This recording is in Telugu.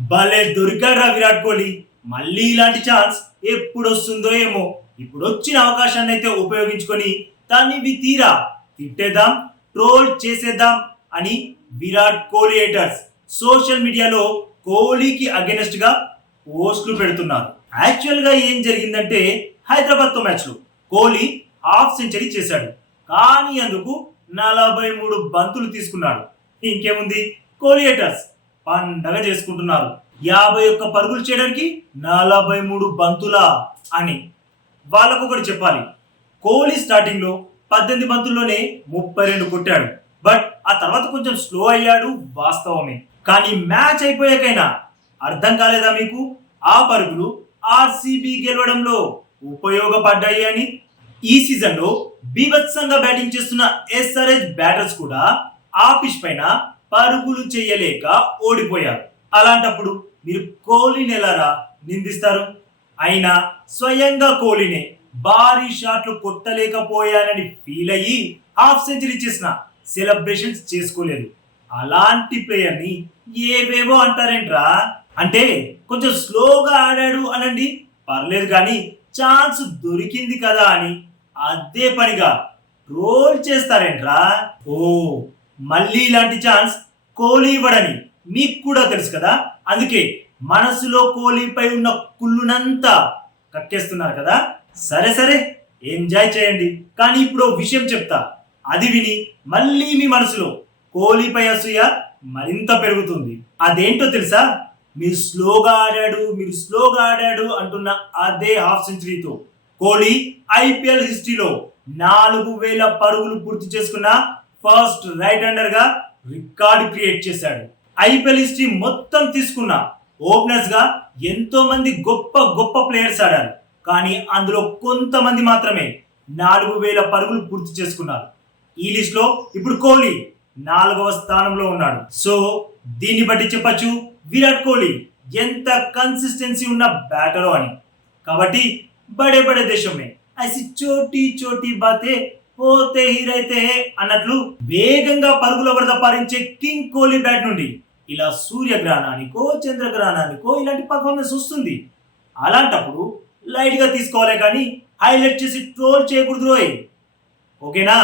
భలే దొరికాడురా విరాట్ కోహ్లీ. మళ్ళీ ఇలాంటి ఛాన్స్ ఎప్పుడు వస్తుందో ఏమో. ఇప్పుడు వచ్చిన అవకాశాన్ని అయితే ఉపయోగించుకొని దాన్ని తీరా. తిట్టేద్దాం ట్రోల్ చేసేద్దాం అని విరాట్ కోహ్లీ హేటర్స్ సోషల్ మీడియాలో కోహ్లీకి అగెనెస్ట్గా పోస్టులు పెడుతున్నారు. యాక్చువల్గా ఏం జరిగిందంటే హైదరాబాద్తో మ్యాచ్లో కోహ్లీ హాఫ్ సెంచరీ చేశాడు. కానీ అందుకు నలభై మూడు బంతులు తీసుకున్నాడు. ఇంకేముంది? కోహ్లీ హేటర్స్ పండగ చేసుకుంటున్నారు. యాభై ఒక్క పరుగులు చేయడానికి నలభై మూడు బంతులా అని వాళ్ళకు ఒకటి చెప్పాలి. కోహ్లీ స్టార్టింగ్లో పద్దెనిమిది బంతుల్లోనే ముప్పై రెండు కొట్టాడు. బట్ ఆ తర్వాత కొంచెం స్లో అయ్యాడు వాస్తవమే. కానీ మ్యాచ్ అయిపోయాకైనా అర్థం కాలేదా మీకు? ఆ పరుగులు ఆర్సీబీ గెలవడంలో ఉపయోగపడ్డాయి అని. ఈ సీజన్లో బీభత్సంగా బ్యాటింగ్ చేస్తున్న ఎస్ఆర్హెచ్ బ్యాటర్స్ కూడా ఆ పిచ్ పైన పరుగులు చేయలేక ఓడిపోయారు. అలాంటప్పుడు మీరు కోహ్లీని ఎలారా నిందిస్తారు. అయినా స్వయంగా కోహ్లీనే భారీ షాట్లు కొట్టలేకపోయానని ఫీల్ అయ్యి హాఫ్ సెంచరీ చేసిన సెలబ్రేషన్స్ చేసుకోలేదు. అలాంటి ప్లేయర్ని ఏవేవో అంటారేంట్రా? అంటే కొంచెం స్లోగా ఆడాడు అనండి. పర్లేదు కానీ ఛాన్స్ దొరికింది కదా అని అదే పనిగా రోల్ చేస్తారేంట్రా? ఓ మళ్ళీ ఇలాంటి ఛాన్స్ కోహ్లీ ఇవ్వడని మీకు కూడా తెలుసు కదా? అందుకే మనసులో కోహ్లీపై ఉన్న కుళ్ళునంతా కక్కేస్తున్నారు కదా? సరే సరే ఎంజాయ్ చేయండి. కానీ ఇప్పుడు విషయం చెప్తా. అది విని మళ్ళీ మీ మనసులో కోహ్లీపై అసూయ మరింత పెరుగుతుంది. అదేంటో తెలుసా? మీరు స్లోగా ఆడాడు మీరు స్లోగా ఆడాడు అంటున్న అదే హాఫ్ సెంచరీతో కోహ్లీ ఐపీఎల్ హిస్టరీలో నాలుగు వేల పరుగులు పూర్తి చేసుకున్న ఫస్ట్ రైట్ హ్యాండర్గా రికార్డు క్రియేట్ చేశాడు. ఐపీఎల్ హిస్టరీ మొత్తం తీసుకున్న ఓపెనర్స్గా ఎంతో మంది గొప్ప గొప్ప ప్లేయర్స్ ఆడారు. కానీ అందులో కొంతమంది మాత్రమే నాలుగు వేల పరుగులు పూర్తి చేసుకున్నారు. ఈ లిస్ట్లో ఇప్పుడు కోహ్లీ నాలుగవ స్థానంలో ఉన్నాడు. సో దీన్ని బట్టి చెప్పచ్చు విరాట్ కోహ్లీ ఎంత కన్సిస్టెన్సీ ఉన్న బ్యాటరో అని. కాబట్టి బడే బడే దేశమే ఐసి చోటీ చోటీ బాతే పోతే హీరైతే హే అన్నట్లు వేగంగా పరుగుల వరద పారించే కింగ్ కోహ్లీ బ్యాట్ నుండి ఇలా సూర్యగ్రహణానికో చంద్రగ్రహణానికో ఇలాంటి పర్ఫార్మెన్స్ వస్తుంది. అలాంటప్పుడు లైట్గా తీసుకోవాలి కానీ హైలైట్ చేసి ట్రోల్ చేయకూడదు రోయ్. ఓకేనా?